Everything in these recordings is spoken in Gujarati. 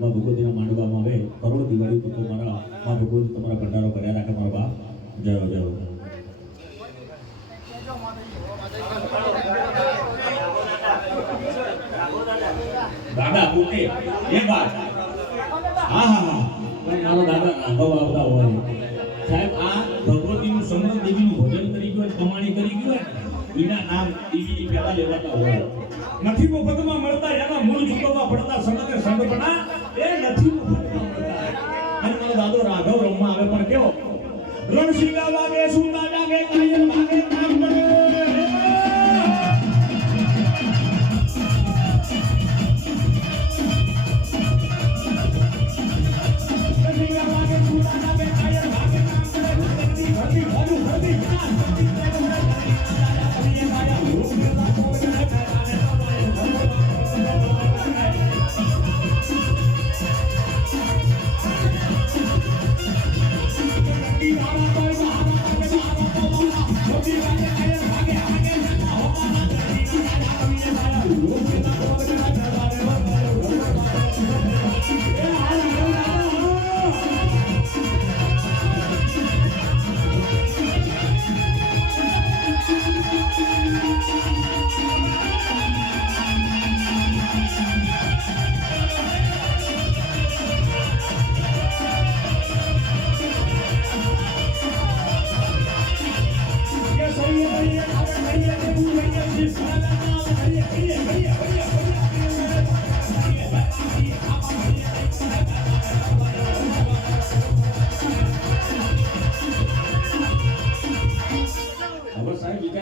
ભગવતીના માંડવામાં આવે કરોડ દિવાળી તો તમારા ભગવતી તમારા ભંડારો કર્યા રાખે મારા બાપ જય જય દાદા પૂછે એક વાત હા હા હા પણ મારો દાદા રાઘવ આવતા હોય સાહેબ આ ભગવતીનું સમૃદ્ધ દેવીનું ભજન કરી ગયો કમાણી કરી ગયો એના નામ દેવી પહેલા લેવાતા હોય નથી મફતમાં મળતા એના મૂળ ચૂકવવા પડતા સંગતે સંગપણા એ નથી મફતમાં મળતા અને મારો દાદો રાઘવ રમવા આવે પણ કેવો રણશીલા વાગે સુંદા જાગે કાયલ વાગે કામ કરે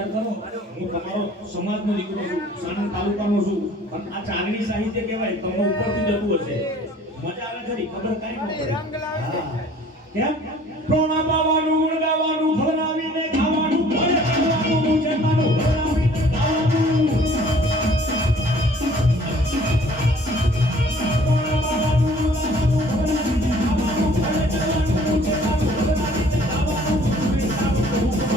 વિચાર કરો હું તમારો સમાજનો દીકરો છું સાણંદ તાલુકાનો છું પણ આ ચારણી સાહિત્ય કહેવાય તમને ઉપરથી જતું હશે મજા આવે ખરી ખબર કાંઈ ન પડે હા. કેમ પ્રોણા પાવાનું ગુણ ગાવાનું ફળાવીને ખાવાનું ભલે કરવાનું જમવાનું ફળાવીને ખાવાનું પ્રોણા પાવાનું ગુણ ગાવાનું ફળાવીને ખાવાનું ભલે કરવાનું જમવાનું ફળાવીને ખાવાનું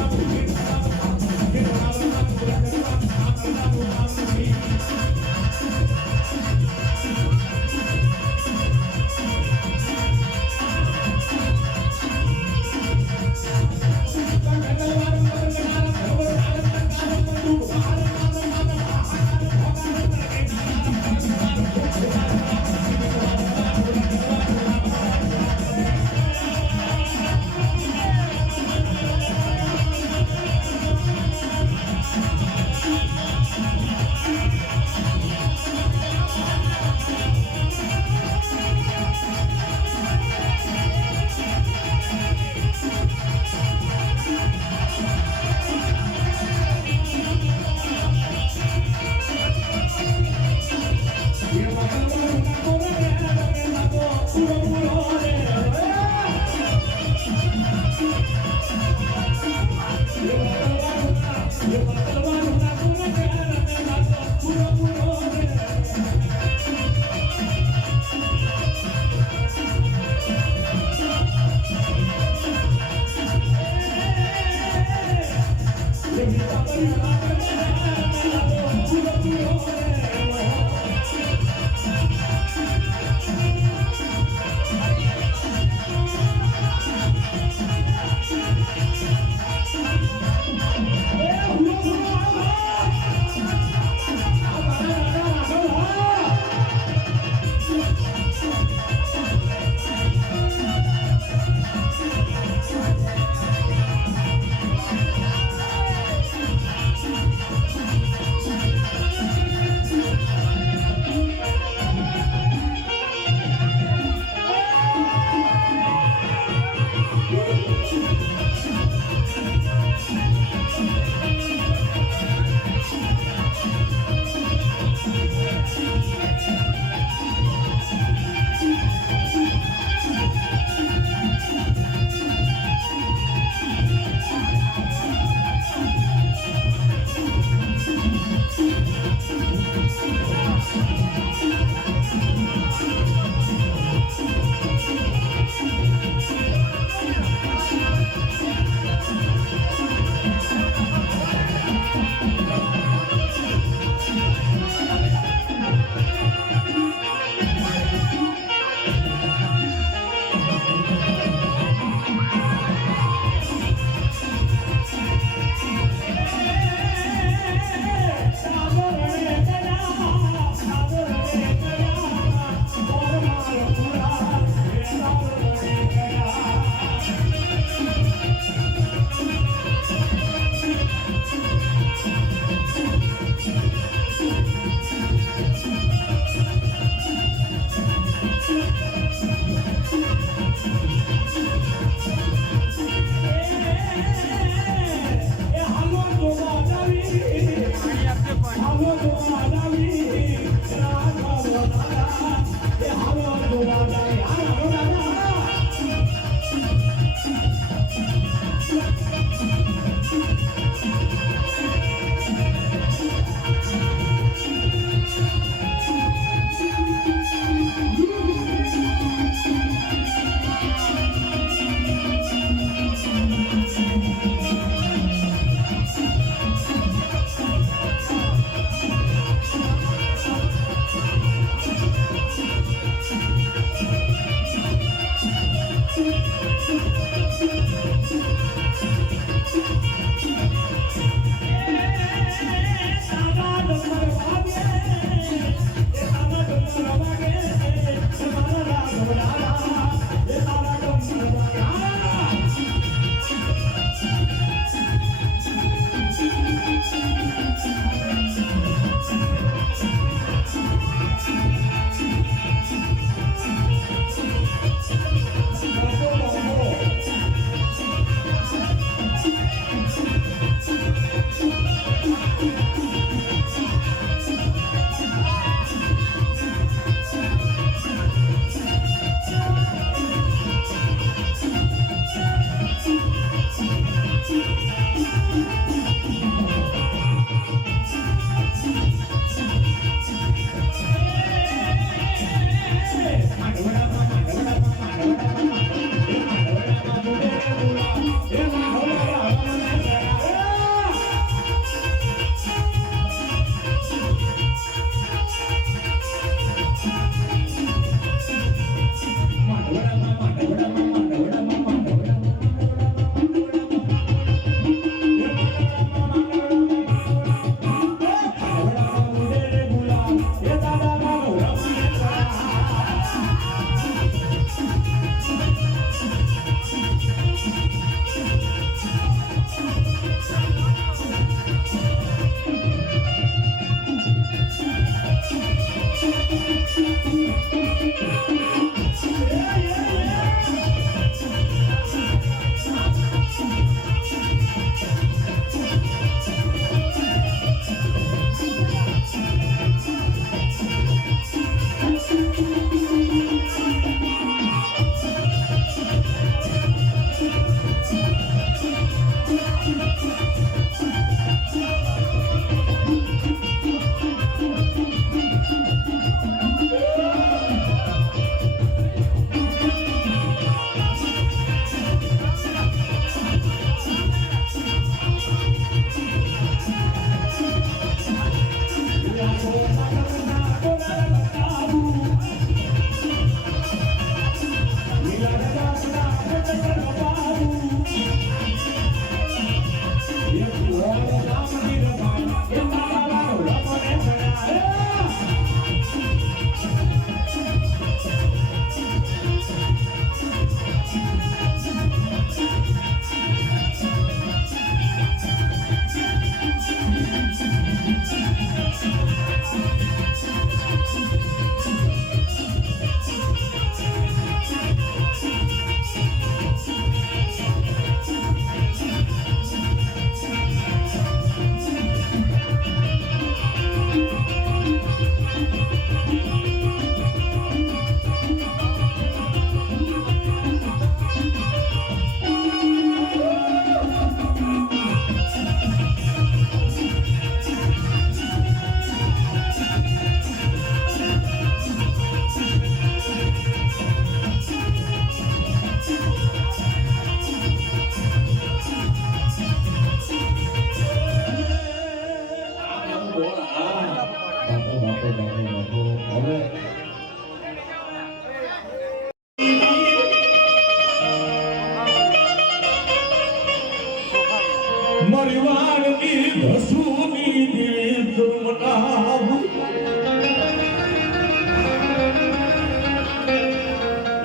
મારી વાણની રસૂની દીત મનાવું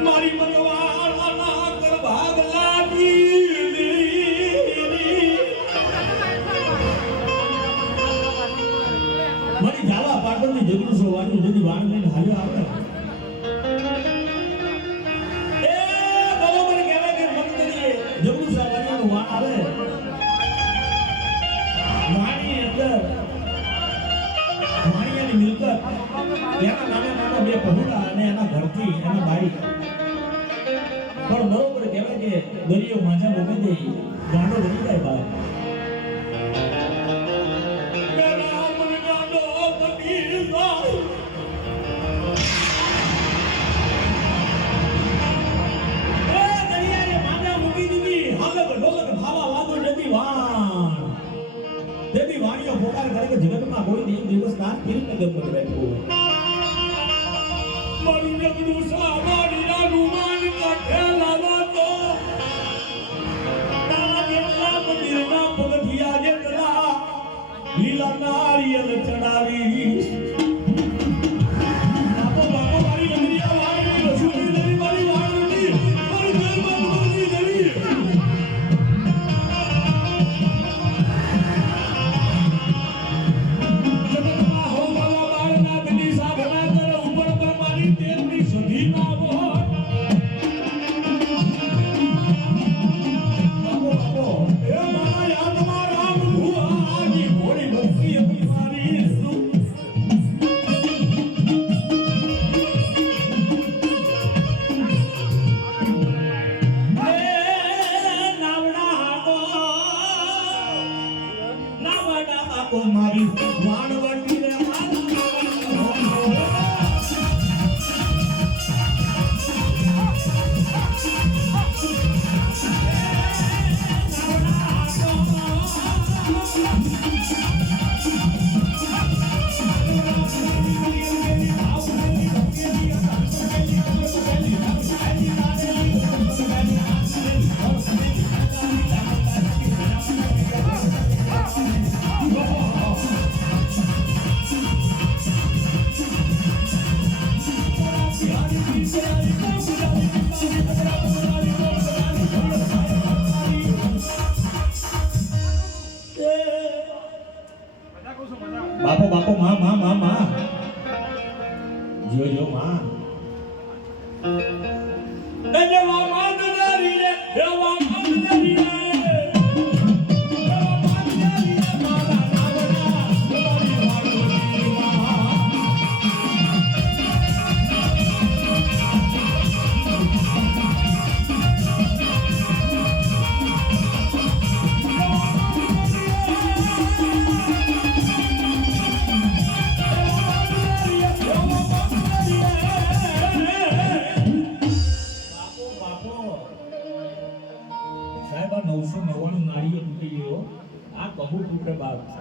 મારી મનવાળાના કર ભાગ મારી જાવા પાટણની જરૂર જોવાની જેથી વાણ લઈને હાલ્યો આવે એ બરોબર કહેવાય કે મંદિરે જરૂર સાવરિયાનું વાણ આવે વાણી અંદર વાણિયાની મિલકત એના નાના બે પહોળા અને એના ઘરથી એના બાઈ પણ બરોબર કહેવાય કે દરિયો માજા મૂકી દે ગાંડો બની જાય બહાર જગતમાં કોઈ દિવસ કાન ફીરીને ગમત બેઠું હોય મારું જગનું સામાડીના રૂમાન કાઢે લાવા તો તારા જેટલા મંદિરના પગથિયા જેટલા લીલા નારિયેલ ચડાવી બાપો બાપો મારી મંદિરિયા વાળી રસૂલી દેવી મારી વાળી મારી ગરબા મારી દેવી મારી વાણવટી રે બાપો બાપો માં માં માં માં જો માં દે વા માં દરી રે એ વા માં દરી રે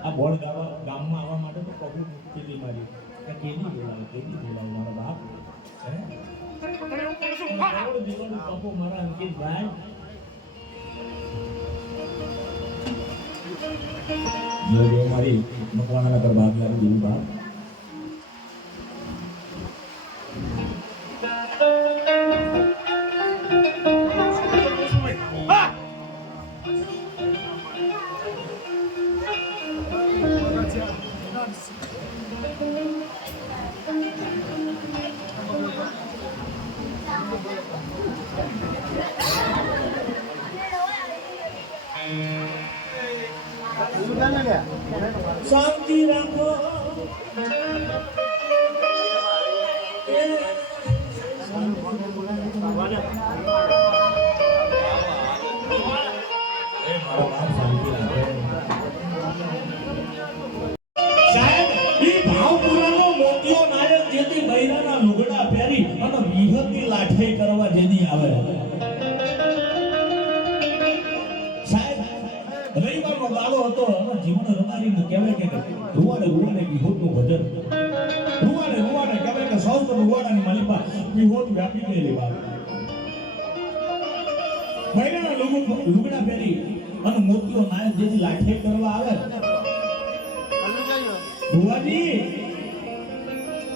આ બોળ ગામમાં આવવા માટે તો કબૂ મુશ્કેલી મારી કેદી બોલાવ મારો બાપ કપો મારા અંકિતભાઈ જો મારી મકવાના પર બાદ લાવી દીધું બાપ શાંતિ રાખો લુગડા પહેરી અને વિહતની લાઠી કરવા જેની આવે રવિવારનો ગાળો હતો અને જીવન રમાડીને કહેવાય કે રૂવાડે વિહોતનું ભજન રૂવાડે કહેવાય કે સૌ રૂવાડાની માલિકા વિહોત વ્યાપી ગયેલી વાત મહિનાના લુગડા પહેરી અને મોતીઓ નાયક જેથી લાઠી કરવા આવે ભુવાજી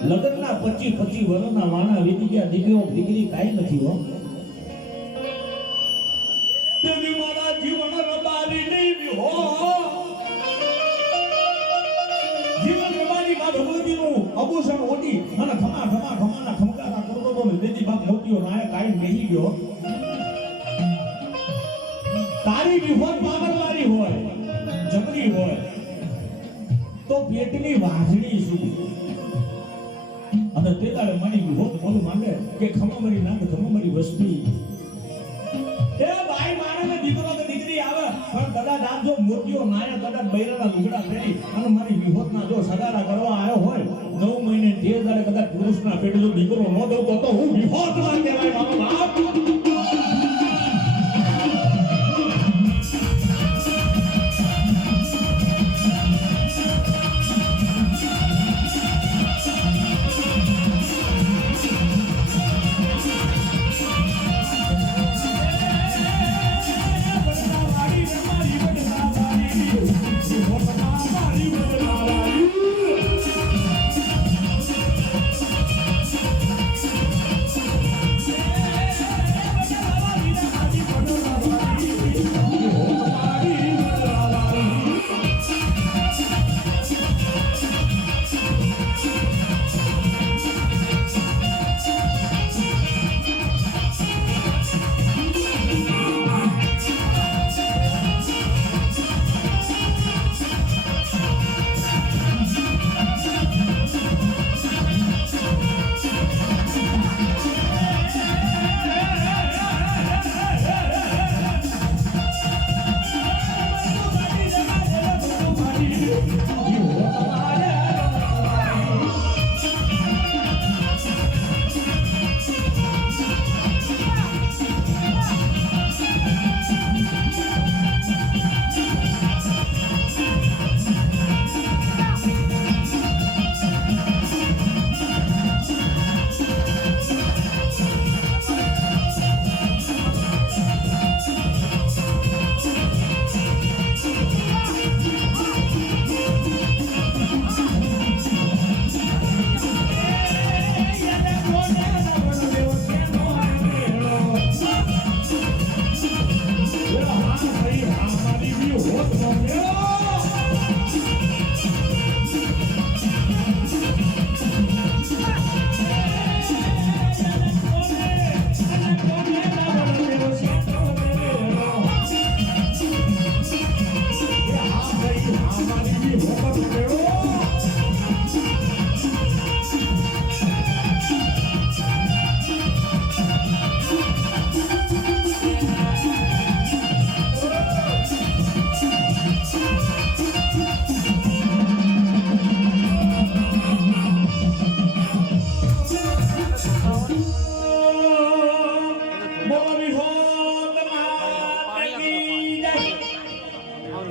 લગ્નના 25 વર્ષના વાણા વીતી ગયા દીકરી કાઈ નથી હો દેવી મારા જીવન રબારી નહીં હો જીવન રબારી માં ભગવતીનું અભૂષણ ઓટી અને ખમાના ખમકારા કરતો તો દેજી બાપ મોતીઓ નાયક કાઈ નહીં ગયો તારી વિહોત પાગલવાળી હોય જબરી હોય તો પેટની વાંસળી શું અને તે દાડે મણી વિહોત બોલું માંગે કે ખમામરી નાગ ખમામરી વસ્તી એ ભાઈ મારે ને દીકરો કે દીકરી આવે પણ કદાચ આમ જો મોતીઓ નાયા કદાચ બૈરાના લુગડા પહેરી અને મારી વિહોતના જો સગારા કરવા આવ્યો હોય 9 મહિને તે દાડે કદાચ પુરુષના પેટે જો દીકરો ન દઉં તો હું વિહોતમાં કહેવાય મારો બાપ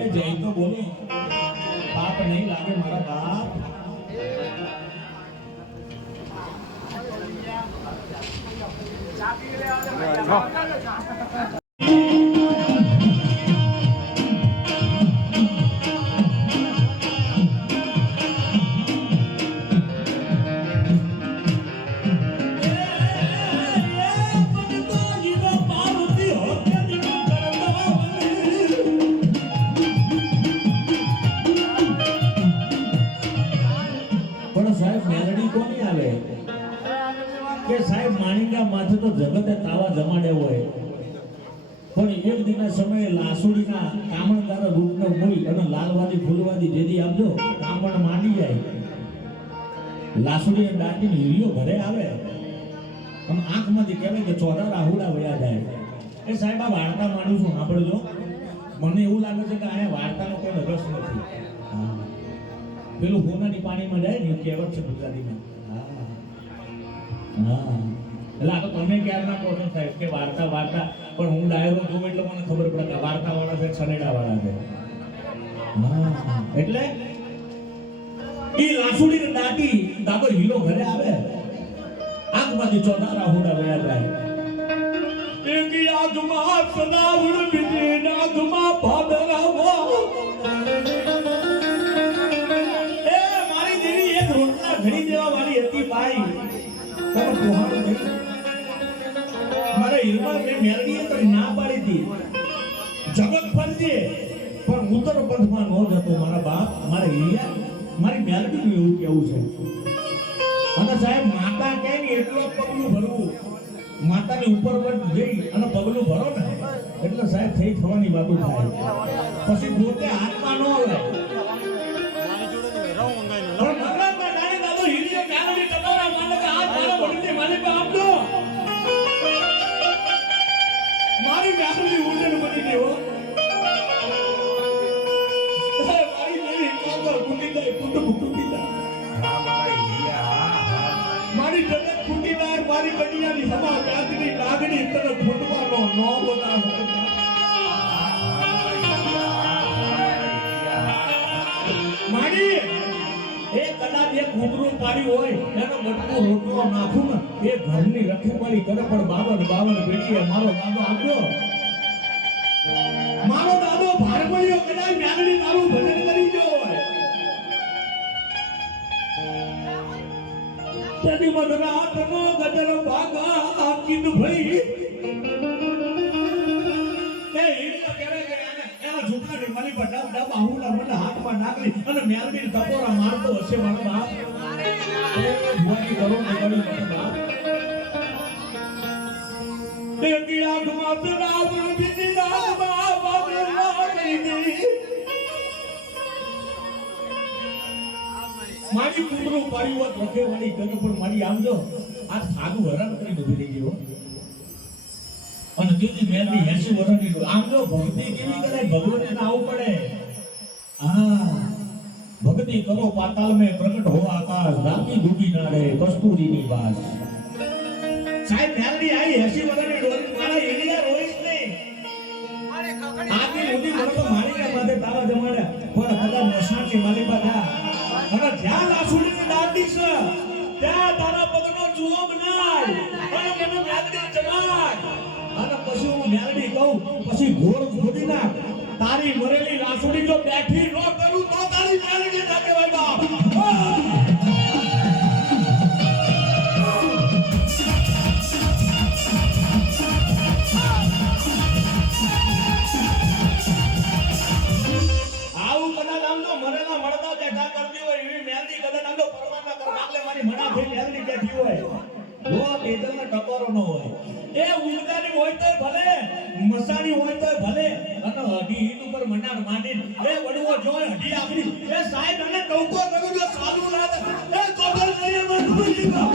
જય તો બોલે પાપ નહીં લાગે મારા બાપ કે સાહેબ માણિકા માથે તો જગતે તાવા જમાડે હોય પણ એક દિના સમયે લાસુડીના કામણદાર રૂપને મૂઈ અને લાલવાદી ફૂલવાદી જેદી આપજો કામણ માંડી જાય લાસુડીને દાટીને હીરિયો ઘરે આવે અને આંખમાંથી કહેવાય કે ચોરા રાહુડા વયા જાય એ સાહેબ આ વાર્તા માંડું છું સાંભળજો મને એવું લાગે છે કે આ વાર્તાનો કોઈ રસ નથી પેલું હોનાની પાણીમાં જાય ને કહેવત છે ગુજરાતીમાં એટલે આ તો તમે ક્યારે ના કહો છો સાહેબ કે વાર્તા પણ હું ડાયરો જોઉં એટલે મને ખબર પડે કે વાર્તા વાળા છે સનેડા વાળા છે એટલે ઈ લાસુડીને દાટી દાદો હીરો ઘરે આવે આંખમાંથી ચોથા રાહુડા વયા જાય એક યાદમાં સદાવડ બીજી નાદમાં ભાદરવા એ મારી દેવી એક રોટલા ઘડી દેવા વાળી હતી બાઈ તમે કોહાડો નહીં મારે હિરમા મેં મેરડીએ તો ના પાડી હતી જગત ફરજે પણ ઉત્તર પંથમાં ન જતો મારા બાપ મારે હિરિયા મારી મેરડીનું એવું કેવું છે અને સાહેબ માતા કહે ને એટલો પગલું ભરવું માતાની ઉપર પર જઈ અને પગલું ભરો ને એટલે સાહેબ થઈ થવાની વાતો થાય પછી પોતે હાથમાં ન આવે મારી મેરડી ઉડન બની ગયો મારી દેવી કોકર કુટી જાય કુટુંબ કુટી જાય મારી જગત કુટીદાર મારી કન્યાની સમા કાગની લાગણી તને ફૂટવાનો ન બોલાવો મારી એ કદાચ એક કૂતરું પાડ્યું હોય એનો બટકો રોટલો નાખું ને એ ઘરની રખેવાળી કરે પણ 52 પેટીએ મારો દાદો આવ્યો મારો દાદો ભારમણીઓ કદાચ મેલડી તારું ભજન કરી ગયો હોય તેની મધરાતનો ગજર ભાગા કીન ભઈ એ હિરલા કેરે એના ઝુકાડી મારી પર ડબ આહુલા મને હાથમાં નાખી અને મેલડી ટકોરા મારતો હશે મારો બાપ ભુવાની કરો ને કરી મારો બાપ દેવી આત્મા તરાવ બીજી રાત બાબા લાગી મારી કુંડરો પાડીવત રખેવાળી કરે પણ મારી આમ જો આ સાધુ હરણ કરી ડૂબી રહી ગયો અને દીદી મેલની 80 વર્ષની આમ જો ભક્તિ કેવી કરે ભગવાનને આવું પડે હા ભક્તિ કરો પાતાલ में प्रकट हो आकाश दाती डूबी ना रे कस्तूरी ની બાસ સાહેબ મેલની આવી 80 વર્ષની ડોરી મારા એલિયા રોઈસ નહીં આથી ઉધી મને તો મારી માથે તારા જમાડ્યા પણ કદાચ મસાણની માલિકા જા અને જ્યાં લાસુડીની દાંડી છે ત્યાં તારા પગનો જુઓબ નાય અને મને મેલડી જમાય અને પછી હું મેલડી કહું પછી ઘોર ખોદી નાખ તારી મરેલી લાસુડી જો બેઠી ન કરું તો તારી મેલડી ના કહેવાય બાપ આવું કદાચ આમ તો મરેલા મળતા બેઠા કરતી હોય એવી મેલડી કદાચ આમ તો પરમાત્મા કર એટલે મારી મના થઈ મેલડી બેઠી હોય જો તેજલનો ટકોરો ન હોય એ ઉલગાની હોય તો ભલે મસાણી હોય તો ભલે અને હડી ઈદ ઉપર મનાર માંડીને એ વડવો જોય હડી આખરી એ સાહેબ અને ટોકો કરું જો સાદુ લાગે એ કોબર નહીં મન ભૂલી ગયો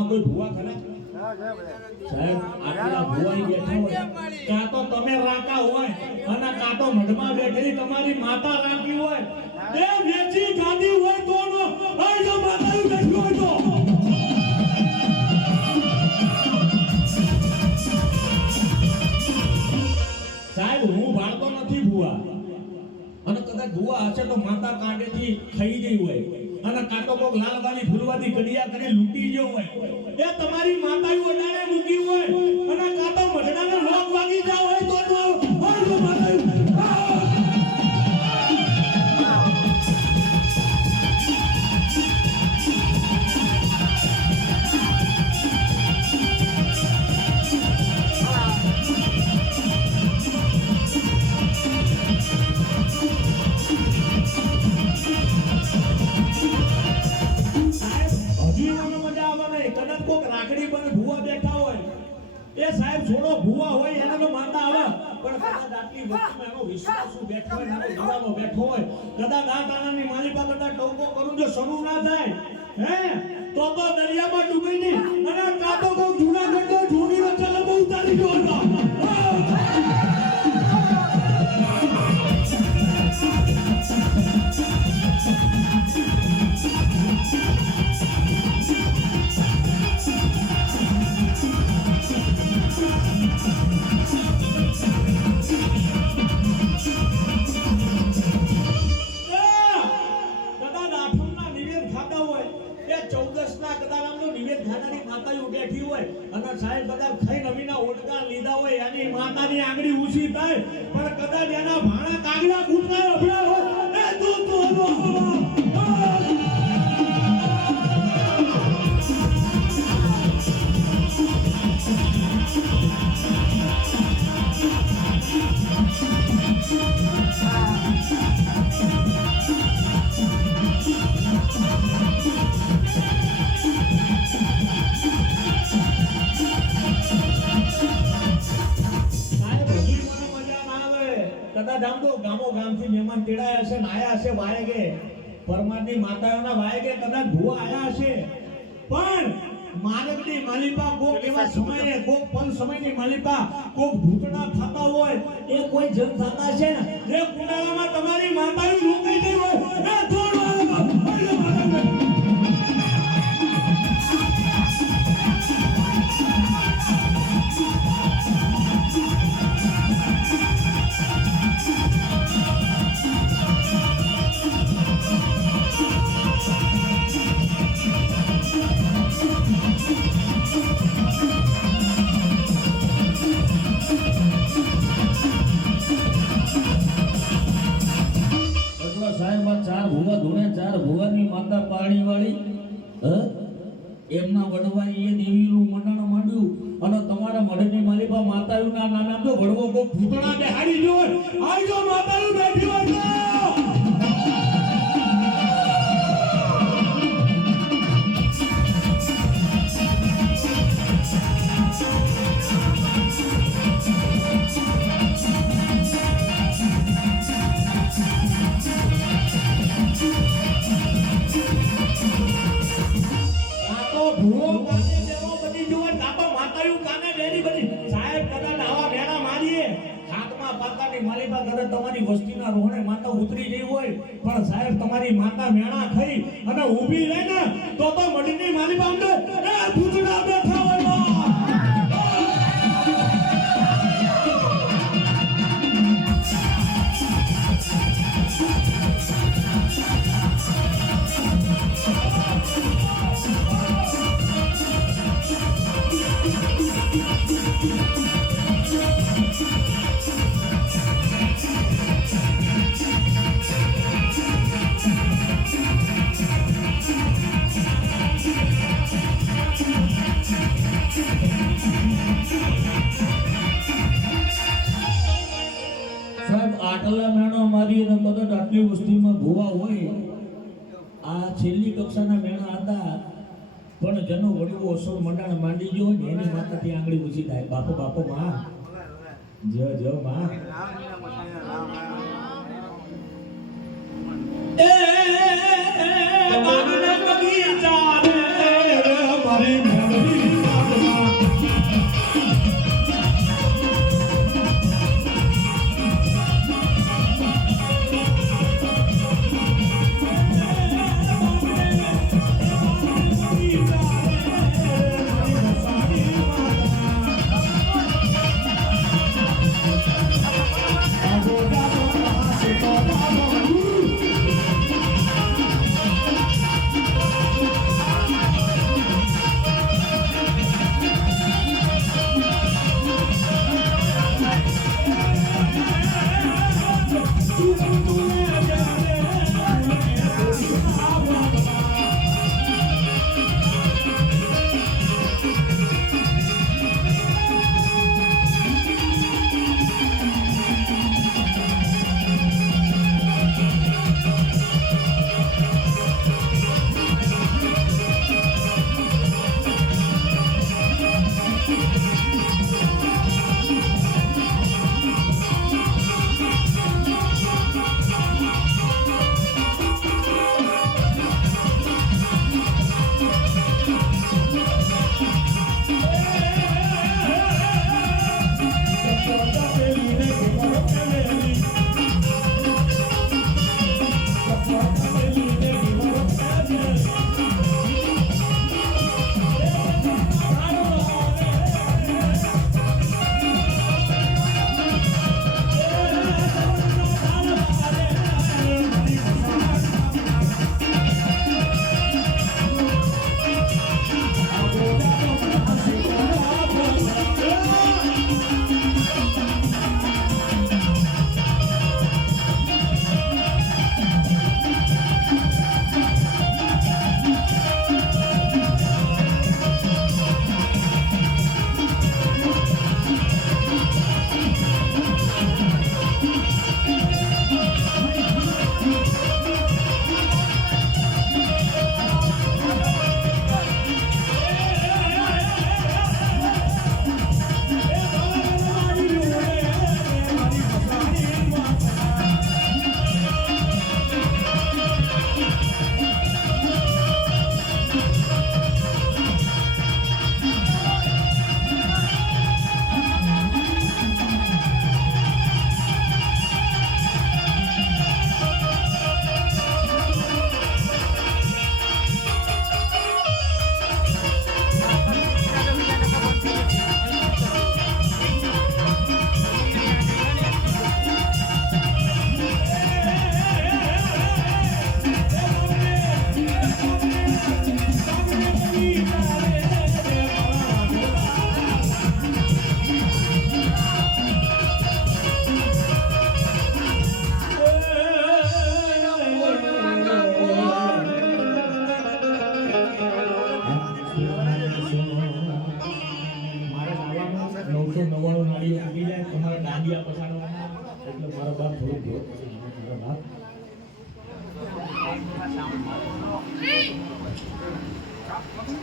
ગામમાં કોઈ ભૂવા ખરા સાહેબ આટલા ભૂવાઈ બેઠા હોય કાં તો તમે રાકા હોય અને કાં તો મઢમાં બેઠેલી તમારી માતા રાકી હોય એ વેચી ગાદી હોય તો નો આ જો માતા બેઠી હોય તો સાહેબ હું ભાળતો નથી ભૂવા અને કદાચ ભૂવા હશે તો માતા કાંડેથી ખાઈ ગઈ હોય અને કાંટો કોક લાલવાળી ફૂલવાળી કડિયા કરી લૂંટી ગયો હોય એ તમારી માતાએ ઓડાને મૂકી હોય અને કાંટો મઢડાને લોક વાગી જાવ હોય તો ઓડો માતાએ રાખડી પર ભૂવા બેઠા હોય એ સાહેબ છોડો ભૂવા હોય એને તો માનતા આવે પણ કદાચ આટલી વસ્તુમાં એનો વિશ્વાસ બેઠો હોય એનો દીવાનો બેઠો હોય કદાચ આ તાણાની માલિકા કદાચ ટોકો કરું જો શરૂ ના થાય હે તો દરિયામાં ડૂબી ની અને કાતો કોક જૂનાગઢ નો જોડી વચ્ચે લંબો ઉતારી ગયો હતો માતાની આંગળી ઊંચી થાય પણ કદાચ એના ભાણા કાગડા કૂતરા અભડા હોય એ તું ગામો ગામથી મહેમાન તેડાયા હશે નાયા હશે વાયગે પરમારની માતાઓના વાયગે કદાચ ભૂવા આયા હશે પણ માનવની માલિપા કોક એવા સમયે કોક પણ સમયની માલિપા કોક ભૂતડા થતા હોય એ કોઈ જન થતા છે ને એ કુડાળામાં તમારી માતાઓ રોકાઈ ગઈ હોય એ થોડો એમના વડવાઈ એ દેવીનું મંડળ માંડ્યું અને તમારા મઢની માલિકા માતાઓના નાના તો વડવો કો ભૂતણા બેહાડી જો આજો માતાઓ બેઠી હોય તમારી વસ્તીના રોહણે માતા ઉતરી ગઈ હોય પણ સાહેબ તમારી માતા મેણા ખાઈ અને ઊભી રહે ને તો મઢની માલિકા અંદર એ ભૂતડા બેઠા હોય આટલા મેણા મારી અને કદાચ આટલી વસ્તીમાં ભૂવા હોય આ છેલ્લી કક્ષાના મેણા હતા પણ જેનો વડવો અસર મંડાણ માંડી ગયો ને એની માતાથી આંગળી ઊંચી થાય બાપો બાપો માં જો માં એ બાગના બગીચા રે મારી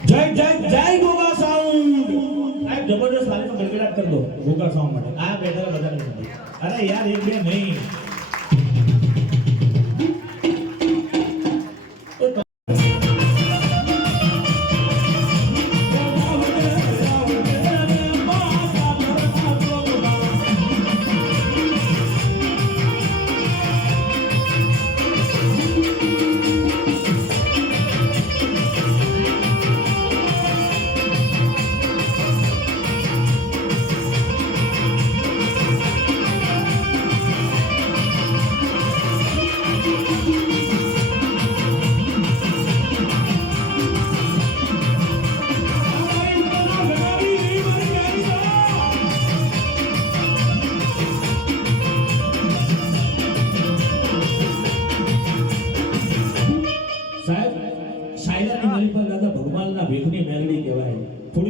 જય જય જય ગોગા સાઉન્ડ આ જબરદસ્ત વાલીનો ગડગડાટ કરી દો ગોગા સાઉન્ડ માટે આ બેઠા બધાને અરે યાર એક બે નહીં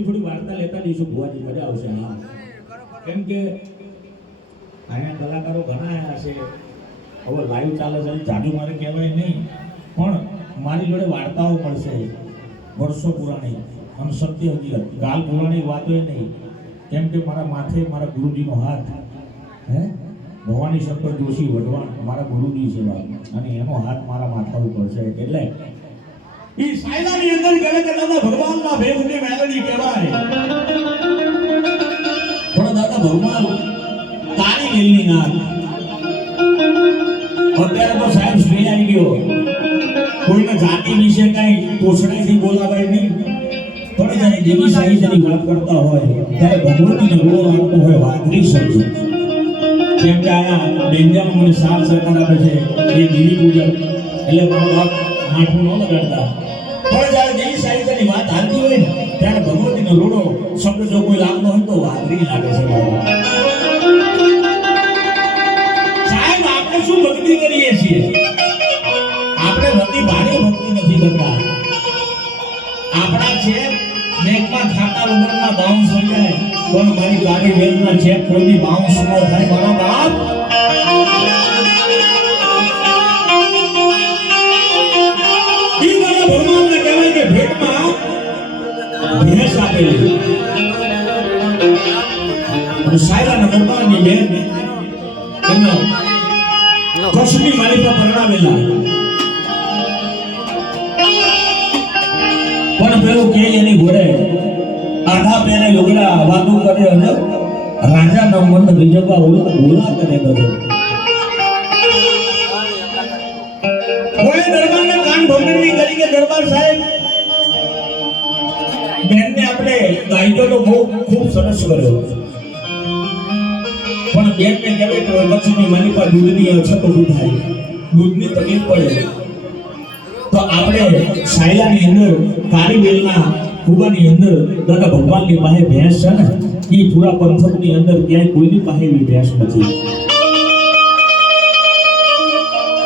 થોડી વાર્તા લેતા જઈશું ભુવાજી મજા આવશે હા કેમ કે અહીંયા કલાકારો ઘણા આવ્યા છે હવે લાઈવ ચાલે છે જાદુ મારે કહેવાય નહીં પણ મારી જોડે વાર્તાઓ મળશે વર્ષો પુરાણી અને સત્ય હકીકત ગાલ પુરાણી વાતો નહીં કેમ કે મારા માથે મારા ગુરુજીનો હાથ હે ભવાની શંકર જોશી વઢવાણ મારા ગુરુજી છે વાત અને એનો હાથ મારા માથા ઉપર છે એટલે ઈ સાયલાની અંદર કહે કે દાદા ભગવાનના ભેગની મેલડી કહેવાય પણ દાદા ભગવાન તારી વેલની નાથ અત્યારે તો સાહેબ શ્રી આવી ગયો કોઈને જાતિ વિશે કઈ તોછડાઈથી બોલાવાય નહીં પણ જ્યારે દેવી સાહિત્યની વાત કરતા હોય ત્યારે ભગવતીને રોળ આપતો હોય વાદળી સમજો કેમ કે આયા બેંજામાં મને સાથ સરકાર આપે છે એ દેવી પૂજક એટલે મારો બાપ માઠું ન લગાડતા પણ જ્યારે દેવી સાહિત્યની વાત હાલતી હોય ને ત્યારે ભગવતીનો રોડો શબ્દ જો કોઈ લાગતો હોય તો વાદળી લાગે છે સાહેબ આપણે શું ભક્તિ કરીએ છીએ આપણે રતિ ભારે ભક્તિ નથી કરતા આપણા છે બેંકમાં ખાતા વગરના બાઉન્સ થઈ જાય પણ મારી ગાડી વેલના ચેક કોઈ બાઉન્સ ન થાય મારા બાપ ભગવાનને કહેવાય કે ભેટમાં ભેંસ આપેલી અને સાયરાના દરબારની બેન એમનો કસુની માલિકા પરણાવેલા પણ પેલું કે એની ઘોડે આધા પેને લુગડા વાતો કરે અને રાજાનો મન રીઝવવા ઓલા કરે બધું કોઈ દરબારને કાન ભમરની કરી કે દરબાર સાહેબ બેનને આપણે ગાઈડો તો બહુ ખૂબ સરસ કર્યો પણ બેનને કહેવાય કે લક્ષ્મી માની પાસે દૂધની અછત ઊભી થાય દૂધની તકલીફ પડે તો આપણે સાયલાની અંદર કારીવેલના કુવાની અંદર દાદા ભગવાનની પાસે ભેંસ છે ને એ પૂરા પંથકની અંદર ક્યાંય કોઈની પાસે એવી ભેંસ નથી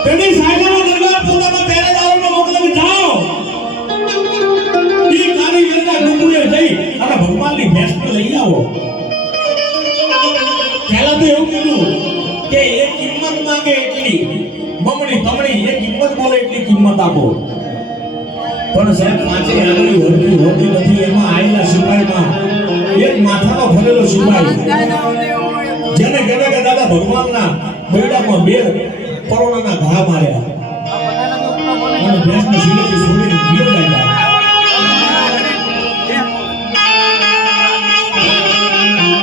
તેને સાયલાનો દરબાર પોતાના પહેરેદારોને મોકલીને જાઓ એ કારીવેલના ડુંગરે જઈ અને ભગવાનની ભેંસને લઈ આવો પહેલા તો એવું કીધું કે એ કિંમત માંગે એટલી બમણી તમણી એ કિંમત બોલે એટલી કિંમત આપો પણ સાહેબ પાંચે આંગળી હોતી નથી એમાં આયેલા સિપાહીમાં એક માથાનો ફરેલો સિપાહી જેને કહેવાય કે દાદા ભગવાનના બેડામાં બે કરોડાના ઘા માર્યા અને ભેંસને સીલેથી છોડીને જીવ લાગ્યા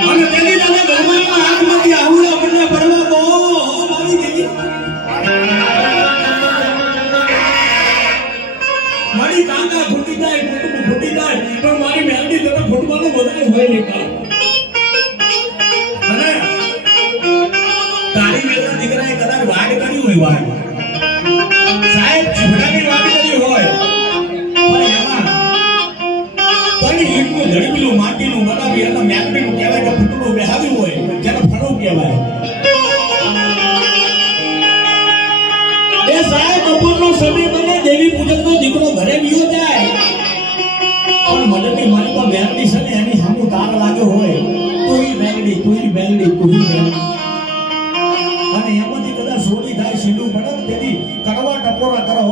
અને તેની દાદા ભગવાનના હાથમાંથી આહુડા બંને પડવા તો મારી દેવી મારી કાંગા ફૂટી જાય કુટુંબ ફૂટી જાય પણ મારી મેલડી તરફ ફૂટવાનું વધારે હોય નહીં અને તારી વેલના દીકરાએ કદાચ વાડ કરી હોય વાડ સાહેબ જીવડાની વાડ કરી હોય પણ એમાં તણી ઈંટનું ધડકીલું માટીનું બનાવી અને મેલડીનું કહેવાય કે ફૂટડું બેહાવ્યું હોય જેને ફળું કહેવાય એ સાહેબ બપોરનો સમય બને દેવી પૂજકનો દીકરો ઘરે ગયો જાય પણ મદદની મારી પર મેલડી છે ને એની સામું તાર લાગ્યો હોય તુઈ મેલડી અને એમાંથી કદાચ સોડી થાય સીધું પડે તેથી કડવા ટપોરા કરો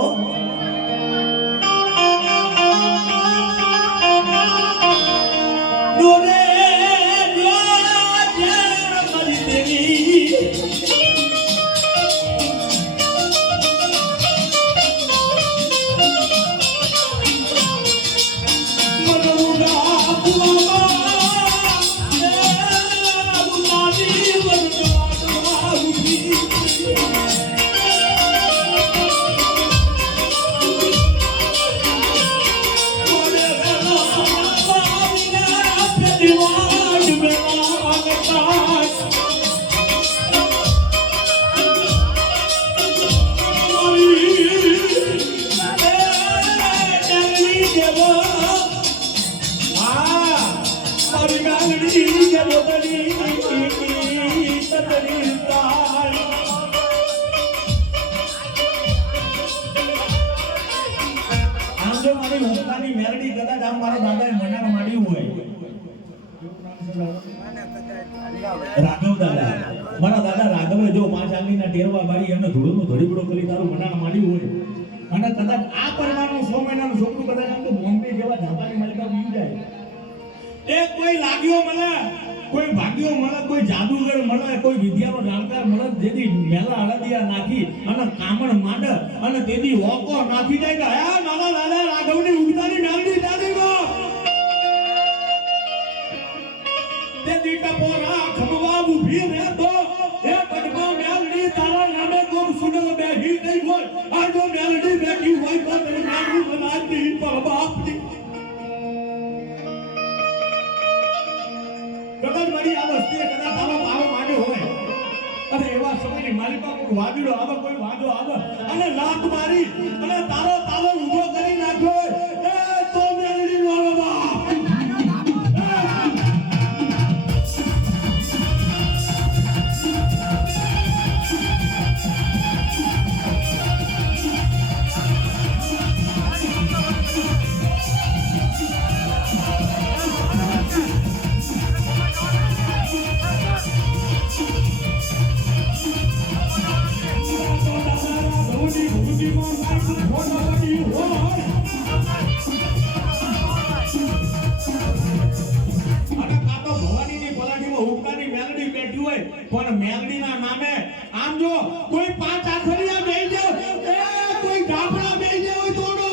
મારી હોમકાની મેરડી કદાચ આમ મારા દાદાએ મનાર માંડ્યું હોય રાઘવ દાદા મારા દાદા રાઘવે જો 5 આંગળીના ટેરવા બાળી એમને ધૂળનું ધડીબડો કરી તારું મનાર માંડ્યું હોય અને કદાચ આ પરમારનું 6 મહિનાનું છોકરું કદાચ આમ તો બોમ્બે જેવા ધાબાની માલિકા પી જાય એ કોઈ લાગ્યો મને કોઈ ભાગ્યો મળે કોઈ જાદુગર મળે કોઈ વિદ્યાનો જાણકાર મળે જેથી મેલા હળદિયા નાખી અને કામણ માંડ અને તેથી હોકો નાખી જાય કે હે મારા દાદા રાઘવની ઉગતાની નામની દાદી ગો તે દીટા પોરા ખમવા ઊભી રે તો એ કડમાં મેલડી તારા નામે કોમ સુનલ બેહી ગઈ હોય આ જો મેલડી બેઠી હોય તો તને નામું બનાતી પર બાપની કદાચ મારી આ વસ્તીએ કદાચ તારો પાવો માંડ્યો હોય અને એવા સમયની મારી પાસે કોઈ વાદળો આવે કોઈ વાંધો આવે અને લાત મારી અને તારો તાવો ઊભો કરી નાખ્યો એ તો મેલડી વાળો બાપ પણ મેલડીના નામે આમ જો કોઈ 5 આખરિયા બેહી જાવ એ કોઈ ઢાપડા બેહી જાવ તોડો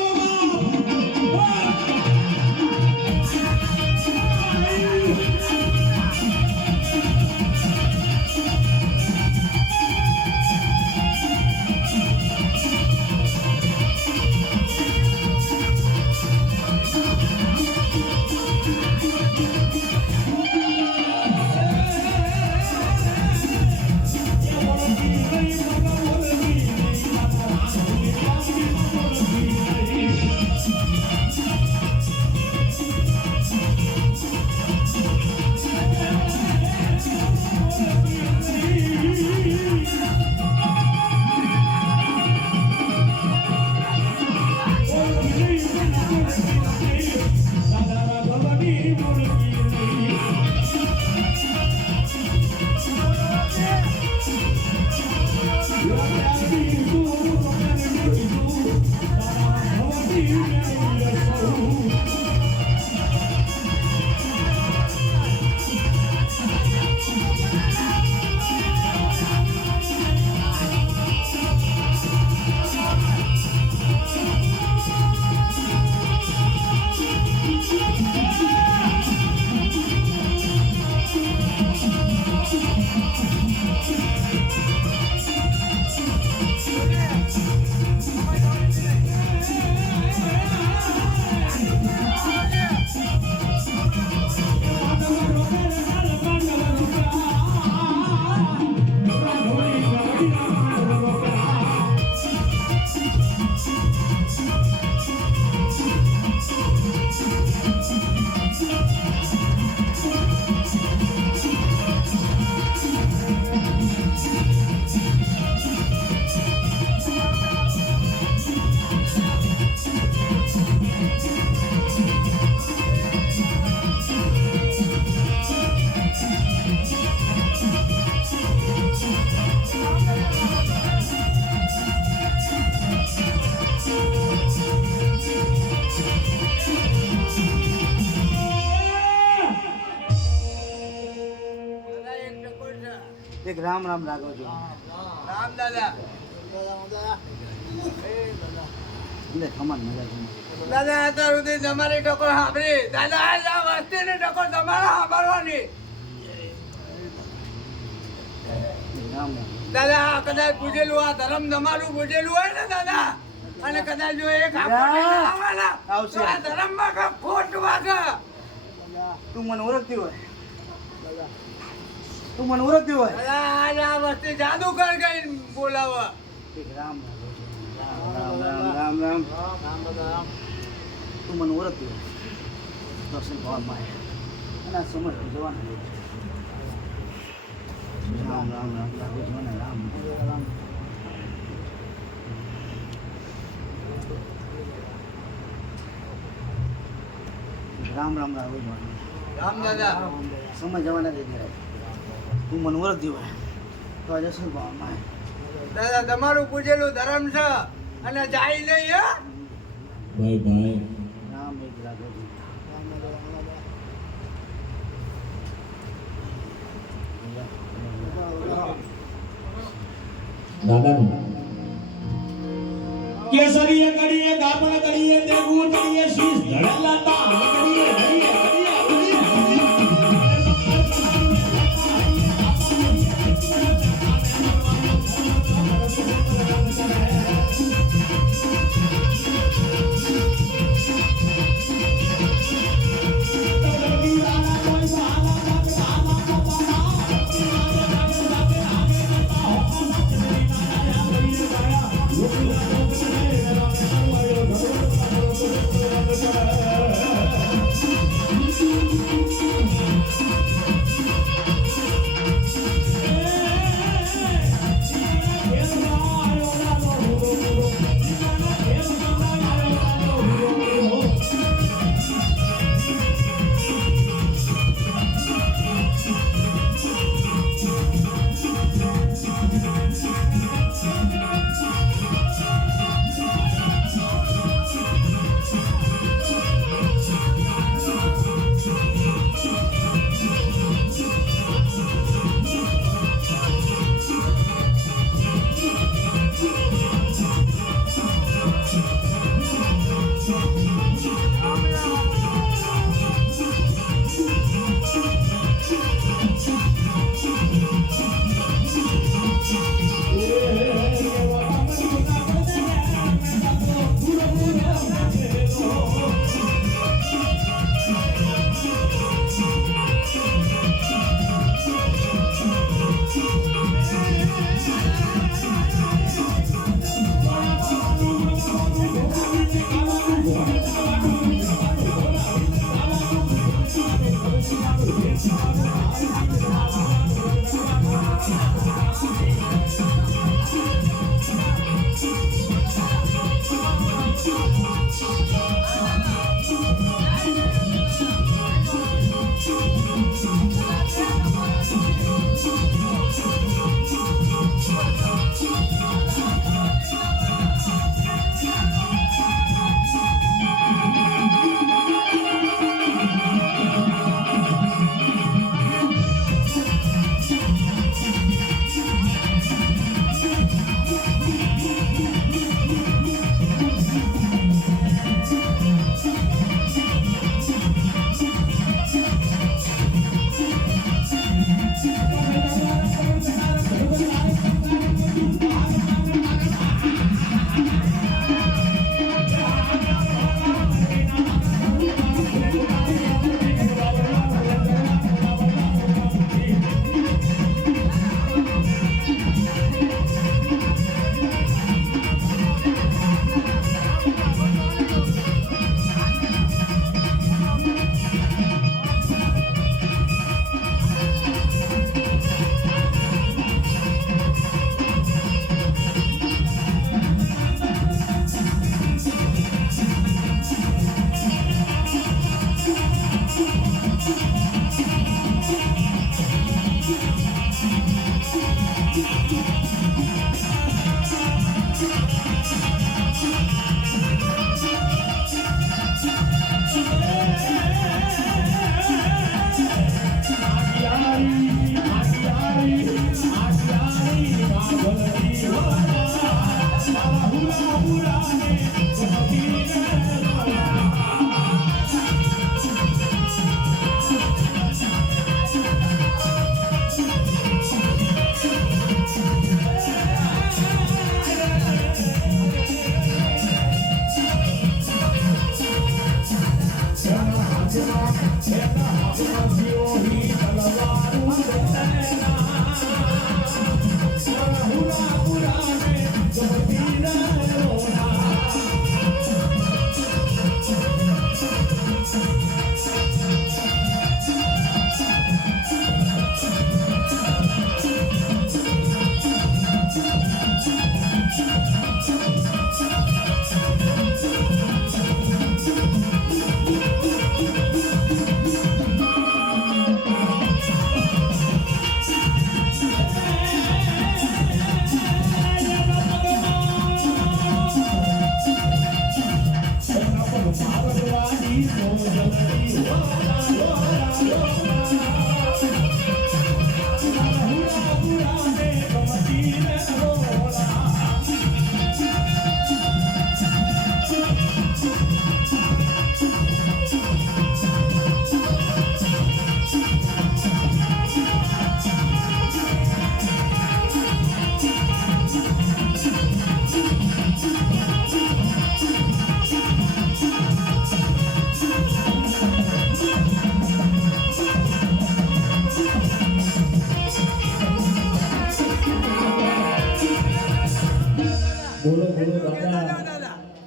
એક રામ રામ રાઘવ જો રામ દાદા લે ખમણ મજા છે દાદા અત્યાર સુધી તમારી ટકોર સાંભળી દાદા આ વસ્તીની ટકોર તમારે સાંભળવાની રામ દાદા આ કદાચ પૂજેલું આ ધર્મ તમારું પૂજેલું હોય ને દાદા અને કદાચ જો એક આવવાના આવશે. તો આ ધર્મમાં કાંઈ ખોટ વાગે તું મને ઓળખતી હોય દાદા આજ આ વસ્તી જાદુગર ગઈ બોલાવવા એક રામ રામ રામ રામ રામ તું મને ઓળખતી હોય દર્શન ભવનમાં અને આ સમજ જવાના રામ રામ રામ રામ મને રામ રામ રામ રામ રામ ભગવાન. રામ દાદા સમય જવાના દે દે તું મનોરથ દીવો તો આજે શું ભાવમાં દાદા તમારું પૂજેલું ધર્મ છે અને જાય નહીં હે ભાઈ ભાઈ રામ એક રાઘવજી દાદાનું કેસરીએ કડીએ ગાપણ કડીએ દેવું કડીએ શીશ ધડેલા તા કડીએ કડીએ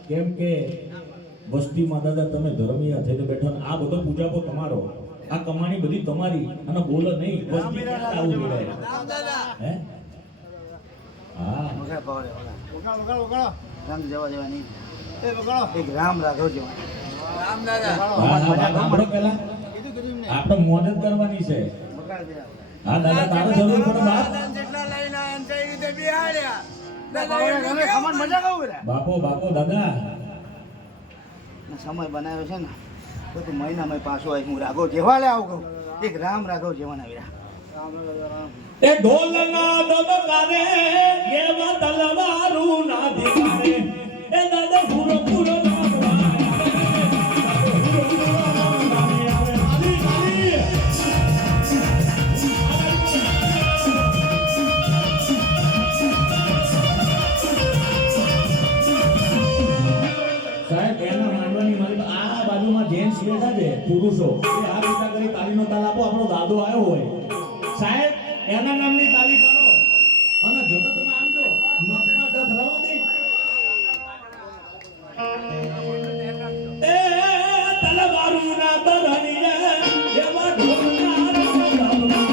કેમ કે વસ્તીમાં દાદા તમે ધર્મીય થઈને બેઠો ને આ બધો પૂજાપો તમારો, આ કમાણી બધી તમારી, અને બોલો નહીં વસ્તી ક્યાં આવું બોલાય? રામ દાદા હે? હા વગાડ પાવડે વગાડ. વગાડો વગાડો રામ જવા દેવા નહીં. એ વગાડો એક રામ રાઘવ જેવા. રામ દાદા હા, આપણે પેલા કીધું ગરીબ ને આપણે મોજ જ કરવાની છે. વગાડ દે. હા દાદા તારે જરૂર પડે બાપ. દાદા જેટલા લઈને આયા ને તે રીતે બિહાડ્યા દાદા પાવડે એટલું તમે કેવું ખમણ મજા કહું રે. બાપો બાપો દાદા સમય બનાવ્યો છે ને તો તું મહિનામાં પાછો આવીશ. હું રાઘવ જેવા લે આવું કહું. એક રામ રાઘવ જેવા આવી રહ્યા. એ ઢોલના દબકારે એવા તલવારું ના દેખાડે, એ દાદા પૂરો પૂરો સાહેબ એના માંડવાની મારી આ બાજુમાં જેન્ટ્સ બેઠા છે પુરુષો, એ આ રીતના કરી તાલીનો તાલ આપો. આપણો દાદો આવ્યો હોય સાહેબ, એના નામની તાલી કરો. અને જગતમાં આમ જો નખમાં દખ રવા દે. એ તલવારુના તરણીએ એવા ઢોલના રમવા.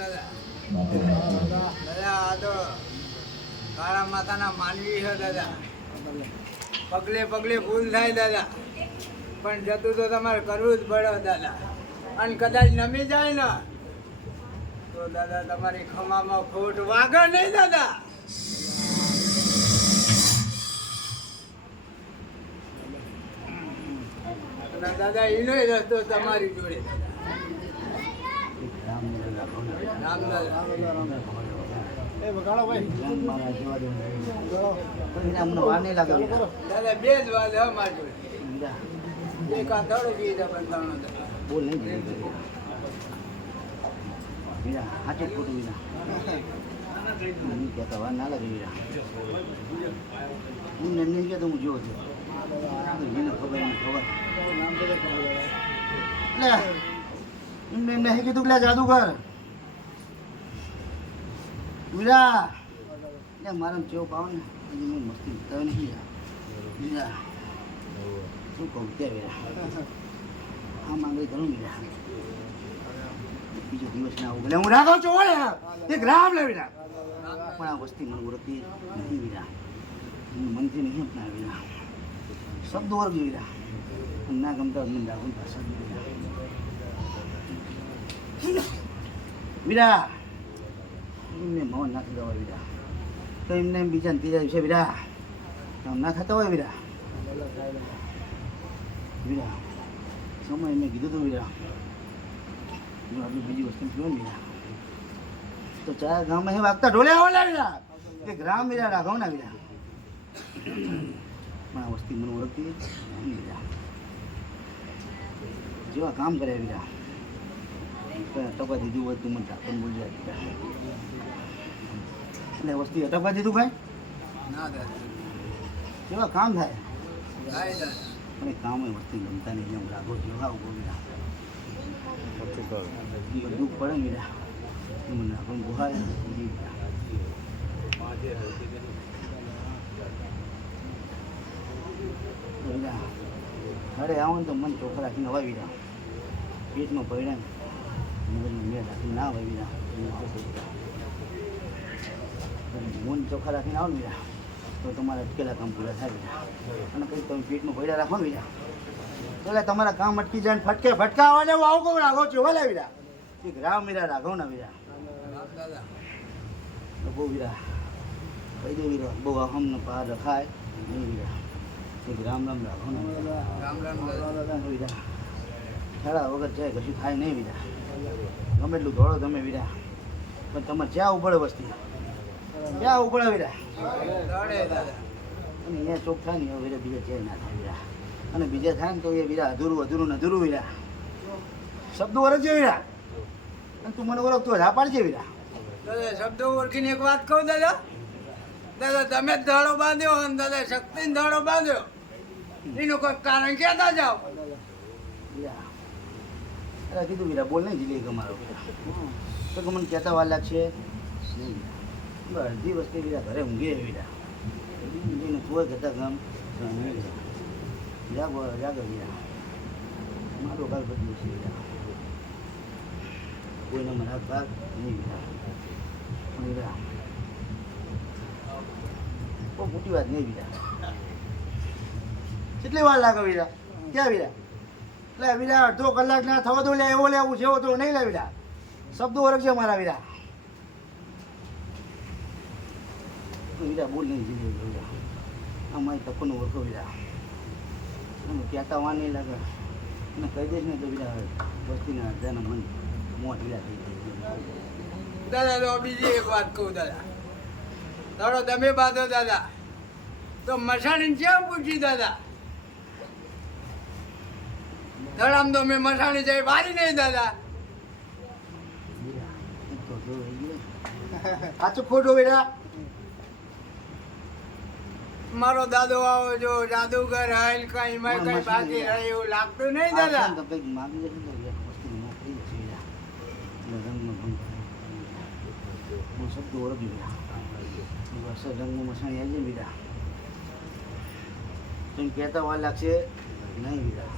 દાદા બાપુ બાપુ. દાદા આ તો કાળા માતાના માનવી છે દાદા પગલે પગલે ભૂલ થાય દાદા પણ જતું તો તમારે કરવું જ પડે દાદા અને કદાચ નમી જાય ને તો દાદા તમારી ખમામાં ખોટ વાગે નહીં દાદા અને દાદા એનો રસ્તો તમારી જોડે રામ દાદા મને વાર નહીં લાગે દાદા બે જ વાત છે અમારી જોડે એક આ ધડો બીજા બંધાણો દાદા બોલ નહીં વીરા હાચે ખોટું વીરા કહેતા વાર ના લાગે વીરા હું નહીં કહેતો હું જોઉં છું જેને ખબર એને ખબર એટલે એમને એમને હે કીધું પેલા જાદુગર વીરા એટલે મારા ચેવો પાવ ને હજી હું મસ્તી બતાવે નહીં વીરા શું કહું ત્યાં વીરા આ માંગણી કરું વીરા બીજો દિવસ ના આવું એટલે હું રાખો છું ઓળે એક રામ લે વીરા પણ આ વસ્તી મને ઓળખતી નહીં વીરા મનથી નહીં અપના વીરા શબ્દ વર્ગ વીરા ના ગમતા મને રાખું પાછા વીરા એમને મોહન નાખી દેવા વીરા તો એમને બીજા ત્રીજા દિવસે વીરા કામ ના થતા હોય વીરા વીરા સમય મેં કીધું હતું વીરા જો આપણે બીજી વસ્તુ જોયું વીરા તો ચાર ગામમાં એ વાગતા ઢોલે આવો વીરા એક રામ વીરા રાઘવ ના વીરા પણ આ વસ્તી મને ઓળખતી નહીં વીરા જેવા કામ કર્યા વીરા ટપા દીધું હોય તું મને ટાપણ બોલજો એટલે વસ્તી ટપા દીધું કાંઈ ના દાદા કેવા કામ થાય થાય દાદા અને કામ એ વસ્તી ગમતા નહીં એમ લાગો જેવા ઉભો વીરા દુઃખ પડે ને વીરા મને રાખો ગુહાય વીરા અરે આવો ને તો મન ચોખ્ખા રાખીને હોય વીરા પેટમાં પડ્યા ને મગજમાં મેળ રાખીને ના હોય વીરા મન ચોખ્ખા રાખીને આવો ને વીરા તો તમારા અટકેલા કામ પૂરા થાય વીરા અને કંઈક તમે પેટમાં પડ્યા રાખો ને વીરા એટલે તમારા કામ અટકી જાય ને ફટકા આવવાને હું આવું કહું રાઘવ ચોવાલા વીરા એક રામ વીરા રાઘવ ના વીરા રામ દાદા બહુ વીરા કહી દે વીરા બહુ અહમ ને પાર રખાય નહીં વીરા એક રામ રામ રાઘવ ના રામ રામ દાદા વીરા ખેડા વગર જાય કશું થાય નહીં વીરા ગમે એટલું દોડો તમે વીરા પણ તમારે જ્યાં ઉપડે વસ્તી ક્યાં ઉપડે વીરા દોડે દાદા અને અહીંયા ચોક થાય ને એ વીરા બીજા ચેર ના થાય વીરા અને બીજા થાય ને તો એ વીરા અધૂરું ને અધૂરું વીરા શબ્દો વરસ છે વીરા અને તું મને ઓળખતો હા પાડજે વીરા દાદા શબ્દો ઓળખીને એક વાત કહું દાદા દાદા તમે જ ધાડો બાંધ્યો અને દાદા શક્તિને ધાડો બાંધ્યો એનું કોઈ કારણ કહેતા જાઓ વીરા અરે કીધું વીરા બોલ નહીં જીલી તમારો વીરા તો કે મને કહેતા વાર લાગશે નહીં વીરા અડધી વસ્તી વીરા ઘરે ઊંઘે વીરા ઊંઘીને કોઈ કહેતા ગામ જાગો વીરા મારો કાલ બદલું છે વીરા કોઈને મારા ભાગ નહીં વીરા વીરા બહુ મોટી વાત નહીં વીરા કેટલી વાર લાગે વીરા ક્યાં વીરા એટલે વીરા અડધો કલાક ના થવા દો લે એવો લેવું જેવો તો નહીં લે વીરા શબ્દો ઓળખ છે મારા વીરા વીરા બોલ નહીં જીવી વીરા અમારી તકોનો ઓળખો વીરા અને કહેતા વાર નહીં લાગે અને કહી દઈશ ને તો વીરા વસ્તીના અડધાના મન મોટ વીરા થઈ જાય દાદા તો બીજી એક વાત કહું દાદા ધાડો તમે બાંધો દાદા તો મસાણી કેમ પૂછી દાદા ધડામ તો મેં મસાણી જઈ બારી નહીં દાદા સાચું ખોટું વીરા મારો દાદો આવો જો જાદુગર હાલ કઈ મેં કઈ બાકી રહે એવું લાગતું નહીં દાદા તો કંઈક માગી જશે તો વસ્તુ મોકલી જશે વીરા રંગનો ભંગ હું શબ્દ ઓળખી વીરા વરસાદ રંગનું મસાણી આવી જાય વીરા તમે કહેતા વાર લાગશે નહીં વીરા